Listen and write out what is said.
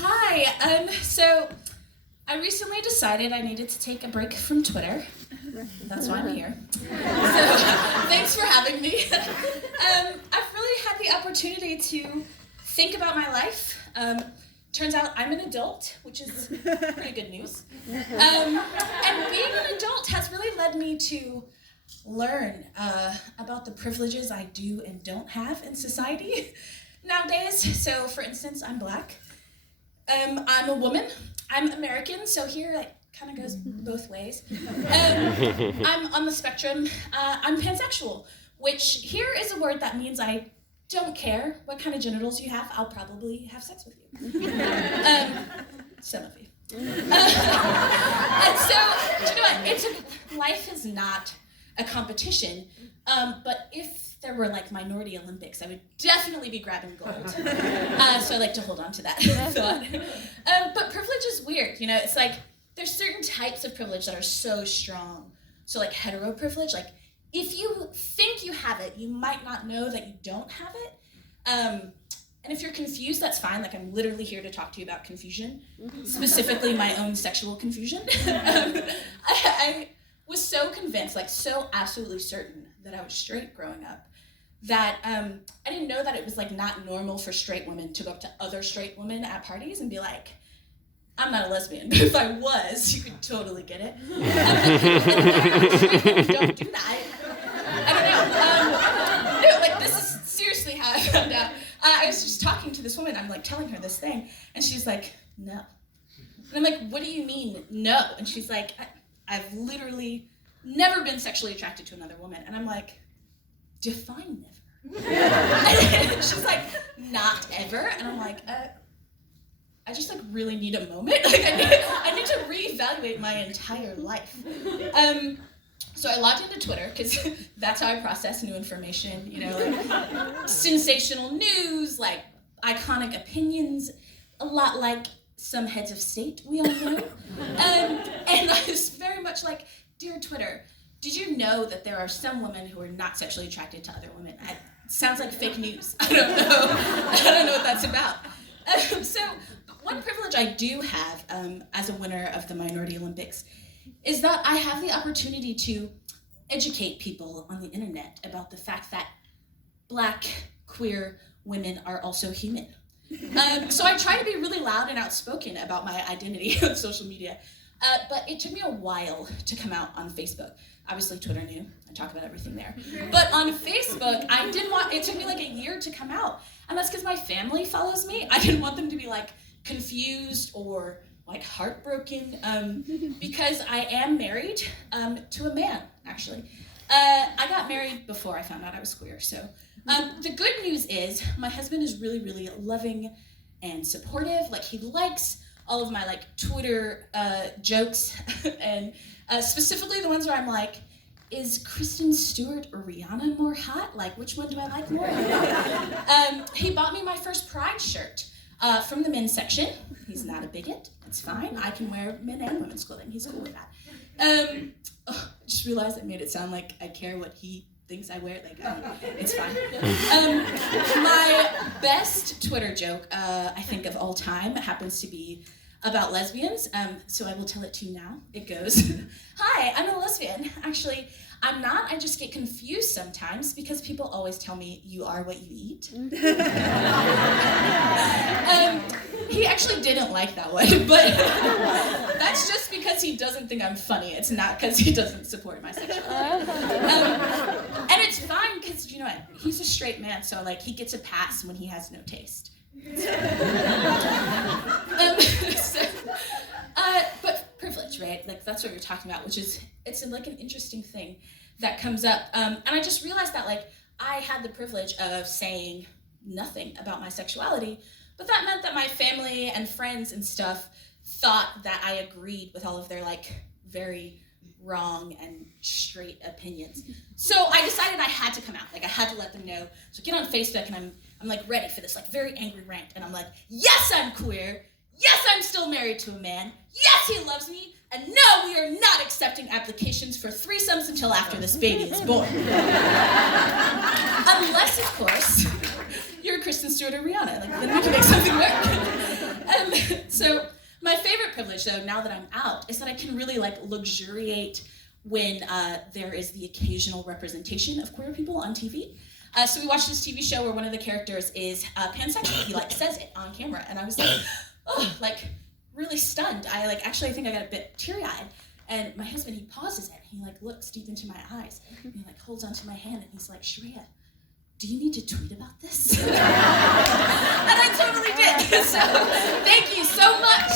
Hi. So I recently decided I needed to take a break from Twitter. That's why I'm here. So thanks for having me. I've really had the opportunity to think about my life. Turns out I'm an adult, which is pretty good news. And being an adult has really led me to learn about the privileges I do and don't have in society nowadays. So, for instance, I'm Black. I'm a woman. I'm American, so here it kind of goes both ways. I'm on the spectrum. I'm pansexual, which here is a word that means I don't care what kind of genitals you have. I'll probably have sex with you. Some of you. So, you know what? Life is not a competition, but if there were like minority Olympics, I would definitely be grabbing gold. So I like to hold on to that thought. But privilege is weird, you know, it's like there's certain types of privilege that are so strong. So like hetero privilege, like if you think you have it, you might not know that you don't have it. And if you're confused, that's fine. Like I'm literally here to talk to you about confusion, specifically my own sexual confusion. I was so convinced, like so absolutely certain that I was straight growing up, that I didn't know that it was like not normal for straight women to go up to other straight women at parties and be like, I'm not a lesbian, but if I was, you could totally get it. Don't do that. I don't know. No, like this is seriously how I found out. I was just talking to this woman, I'm like telling her this thing, and she's like, no. And I'm like, what do you mean, no? And she's like, I've literally never been sexually attracted to another woman. And I'm like, define never. And she's like, not ever. And I'm like, I just like really need a moment. Like I need to reevaluate my entire life. So I logged into Twitter because that's how I process new information, you know, like sensational news, like iconic opinions, a lot like some heads of state we all know. And I was very much like, dear Twitter, did you know that there are some women who are not sexually attracted to other women? It sounds like fake news. I don't know. I don't know what that's about. So one privilege I do have as a winner of the Minority Olympics is that I have the opportunity to educate people on the internet about the fact that Black, queer women are also human. So I try to be really loud and outspoken about my identity on social media, but it took me a while to come out on Facebook. Obviously Twitter knew, I talk about everything there. But on Facebook, it took me like a year to come out. And that's because my family follows me. I didn't want them to be like confused or like heartbroken, because I am married to a man, actually. I got married before I found out I was queer, so. The good news is my husband is really, really loving and supportive. Like he likes all of my like Twitter jokes and specifically the ones where I'm like, is Kristen Stewart or Rihanna more hot? Like which one do I like more? He bought me my first Pride shirt from the men's section. He's not a bigot, it's fine. I can wear men and women's clothing, he's cool with that. I just realized I made it sound like I care what he thinks I wear, like, it's fine. My best Twitter joke, I think of all time, happens to be about lesbians, so I will tell it to you now. It goes, hi, I'm a lesbian. Actually, I'm not, I just get confused sometimes because people always tell me you are what you eat. He actually didn't like that one, but that's just because he doesn't think I'm funny. It's not because he doesn't support my sexuality. And it's fine because, you know what, he's a straight man, so like he gets a pass when he has no taste. But privilege, right? Like that's what you're talking about, which is, it's like an interesting thing that comes up. And I just realized that like I had the privilege of saying nothing about my sexuality, but that meant that my family and friends and stuff thought that I agreed with all of their like very wrong and straight opinions. So I decided I had to come out, like I had to let them know. So get on Facebook and I'm like ready for this like very angry rant, and I'm like, yes, I'm queer. Yes, I'm still married to a man. Yes, he loves me. And no, we are not accepting applications for threesomes until after this baby is born. Unless, of course, you're Kristen Stewart or Rihanna. Like, then we can make something So my favorite privilege, though, now that I'm out, is that I can really like luxuriate when there is the occasional representation of queer people on TV. So we watched this TV show where one of the characters is pansexual. He like says it on camera, and I was like, oh, like really stunned. I think I got a bit teary-eyed. And my husband, he pauses it. He like looks deep into my eyes. And he like holds onto my hand, and he's like, Sharia, do you need to tweet about this? And I totally did. So thank you so much.